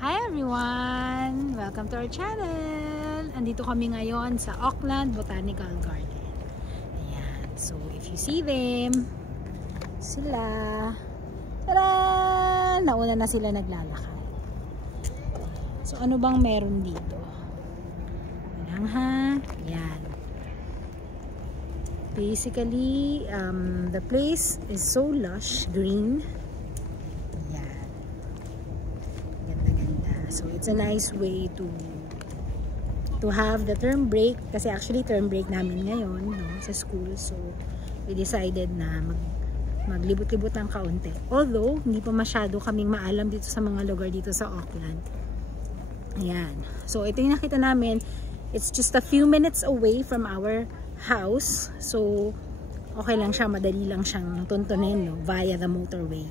Hi everyone! Welcome to our channel! Andito kami ngayon sa Auckland Botanical Garden. Ayan. So, if you see them, sila, tada! Nauna na sila naglalakad. So, ano bang meron dito? Ayan ha. Ayan. Basically, the place is so lush, green. So it's a nice way to have the term break, kasi actually term break namin ngayon, no, sa school. So we decided na maglibot-libot ng kaunti. Although hindi pa masyado kaming maalam dito sa mga lugar dito sa Auckland. Ayan. So ito yung nakita namin. It's just a few minutes away from our house. So okay lang siya, madali lang siyang tuntunin, no, via the motorway.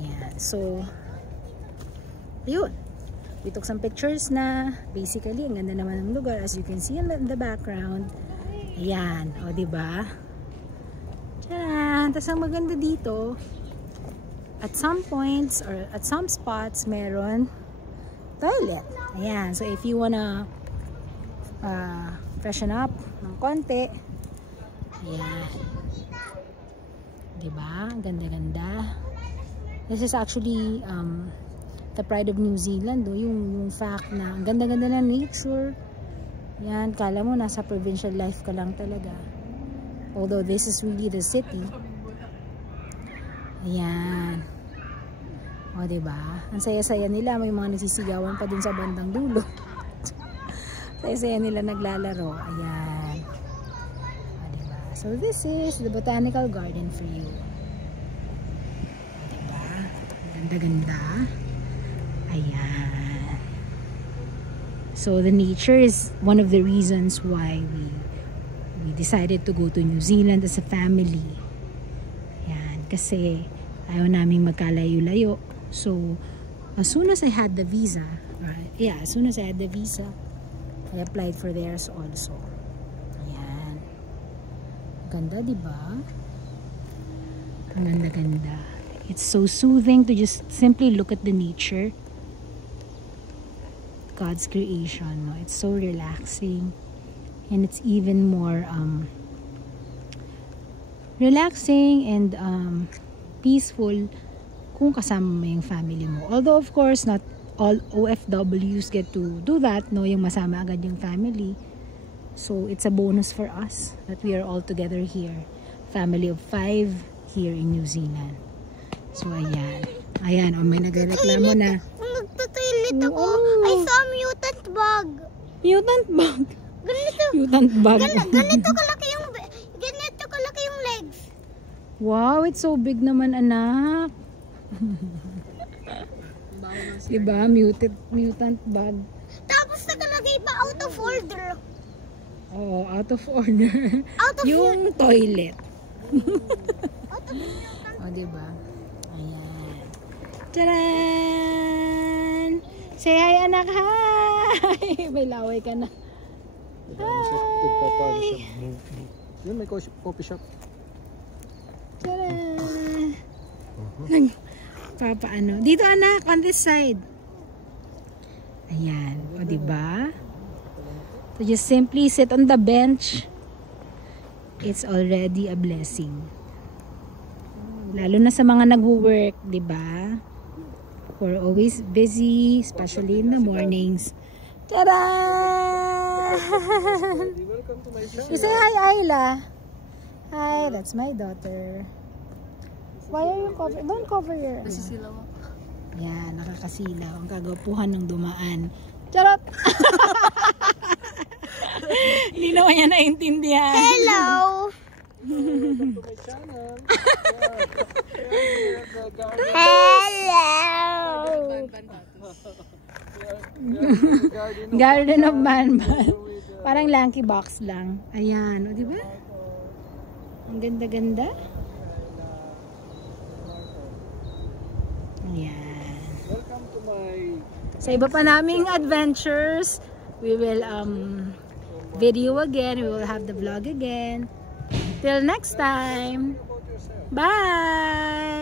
Ayan. So yun. We took some pictures na. Basically, ang ganda naman ng lugar. As you can see in the background. Ayan. O, diba? Tcharan! Tapos ang maganda dito, at some points, or at some spots, meron toilet. Ayan. So, if you wanna freshen up ng konti, ayan. Diba? Ang ganda-ganda. This is actually, the pride of New Zealand, yung fact na ang ganda-ganda ng nature. Yan, kala mo nasa provincial life ka lang talaga. Although this is really the city. Ayan. O, diba? Ang saya-saya nila. May mga nagsisigawan pa dun sa bandang dulo. Saya-saya nila naglalaro. Ayan. O, diba? So this is the botanical garden for you. O, diba? Ganda-ganda. Ayan. So the nature is one of the reasons why we decided to go to New Zealand as a family. Ayan. Kasi ayaw naming magkalayo-layo. So as soon as I had the visa, as soon as I had the visa, I applied for theirs also. Ayan. Ganda, diba? Ang ganda-ganda. It's so soothing to just simply look at the nature. God's creation, no? It's so relaxing, and it's even more relaxing and peaceful kung kasama mo yung family mo. Although of course not all OFWs get to do that, no, yung masama agad yung family. So it's a bonus for us that we are all together here, family of 5 here in New Zealand. So ayan, may nagreklamo na Nagtatoilet ako. I saw mutant bug. Mutant bug? Ganito. Mutant bug. Ganito kalaki yung legs. Wow, it's so big naman, anak. Diba? Mutant bug. Tapos nakalagay pa out of order. Oh, out of order. Yung toilet. Out of order. Oh, diba? Ayan. Tcharan! Say hi, anak. Hi! May laway ka na. Hi! Yun, may coffee shop. Tcharan! Papaano? Dito, anak. On this side. Ayan. O, diba? So, just simply sit on the bench. It's already a blessing. Lalo na sa mga nag-work, diba? We're always busy, especially in the mornings. Tada! You say hi, Ayla. Hi, that's my daughter. Why are you covering? Don't cover your... Nasisilaw ako. Yan, nakakasilaw. Ang kagapuhan ng dumaan. Charot! Hindi naman yan naintindihan. Hello! Hello! Garden of Banban. Parang lanky box lang. Ayan, o diba? Ang ganda-ganda. Ayan. Welcome to my... Sa iba pa naming adventures, we will video again. We will have the vlog again. Till next time. Bye!